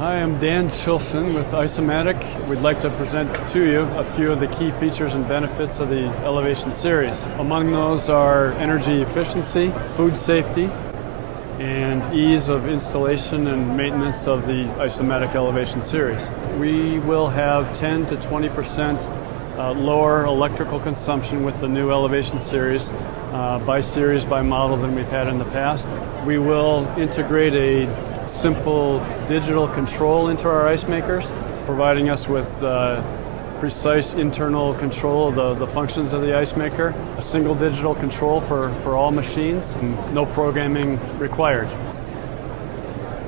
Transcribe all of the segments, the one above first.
Hi, I'm Dan Schilson with Ice-O-Matic. We'd like to present to you a few of the key features and benefits of the Elevation series. Among those are energy efficiency, food safety, and ease of installation and maintenance of the Ice-O-Matic Elevation series. We will have 10 to 20% lower electrical consumption with the new Elevation series, by model than we've had in the past. We will integrate a simple digital control into our ice makers, providing us with precise internal control of the functions of the ice maker, a single digital control for all machines, and no programming required.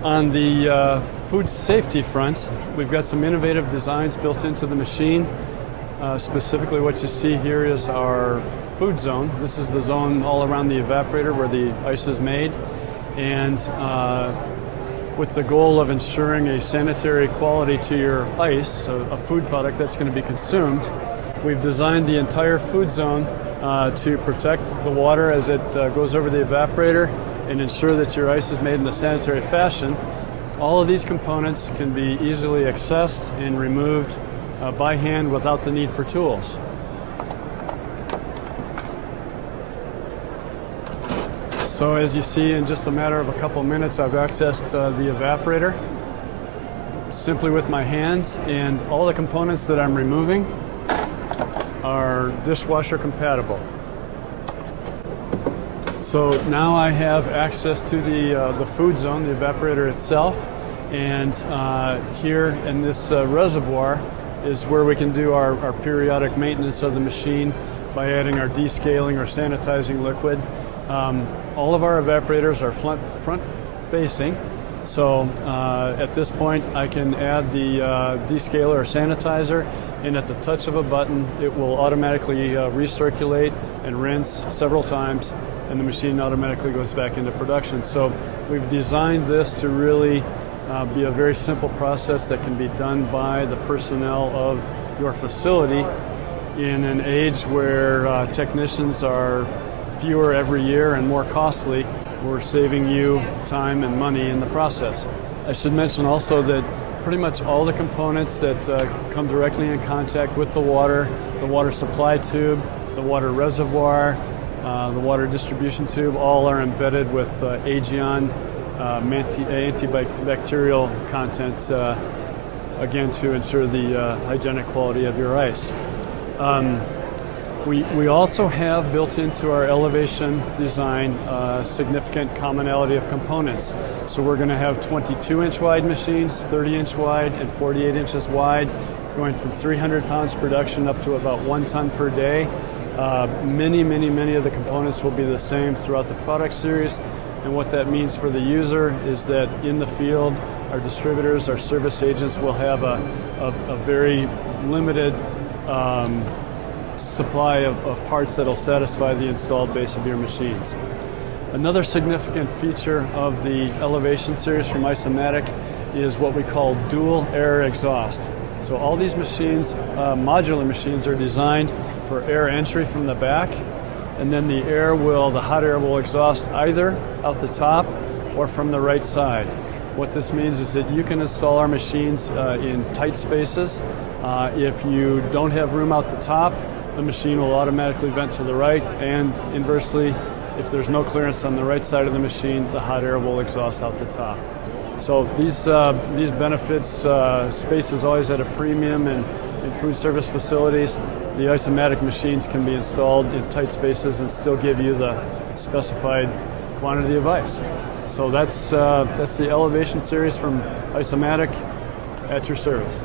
On the food safety front, we've got some innovative designs built into the machine. Specifically what you see here is our food zone. This is the zone all around the evaporator where the ice is made, and with the goal of ensuring a sanitary quality to your ice, a food product that's going to be consumed, we've designed the entire food zone to protect the water as it goes over the evaporator and ensure that your ice is made in a sanitary fashion. All of these components can be easily accessed and removed by hand without the need for tools. So as you see, in just a matter of a couple minutes, I've accessed the evaporator simply with my hands, and all the components that I'm removing are dishwasher compatible. So now I have access to the food zone, the evaporator itself, and here in this reservoir is where we can do our periodic maintenance of the machine by adding our descaling or sanitizing liquid. All of our evaporators are front facing, so at this point I can add the descaler or sanitizer, and at the touch of a button it will automatically recirculate and rinse several times, and the machine automatically goes back into production. So we've designed this to really be a very simple process that can be done by the personnel of your facility in an age where technicians are fewer every year and more costly. We're saving you time and money in the process. I should mention also that pretty much all the components that come directly in contact with the water supply tube, the water reservoir, the water distribution tube, all are embedded with Aegeon antibacterial content, again to ensure the hygienic quality of your ice. We also have built into our Elevation design significant commonality of components. So we're going to have 22-inch wide machines, 30-inch wide, and 48 inches wide, going from 300 pounds production up to about 1 ton per day. Many of the components will be the same throughout the product series. And what that means for the user is that in the field, our distributors, our service agents will have a very limited supply of parts that will satisfy the installed base of your machines. Another significant feature of the Elevation series from Ice-O-Matic is what we call dual air exhaust. So all these machines, modular machines, are designed for air entry from the back, and then the hot air will exhaust either out the top or from the right side. What this means is that you can install our machines in tight spaces. If you don't have room out the top, the machine will automatically vent to the right, and inversely, if there's no clearance on the right side of the machine, the hot air will exhaust out the top. So these benefits, space is always at a premium in food service facilities. The Ice-O-Matic machines can be installed in tight spaces and still give you the specified quantity of ice. So that's the Elevation series from Ice-O-Matic at your service.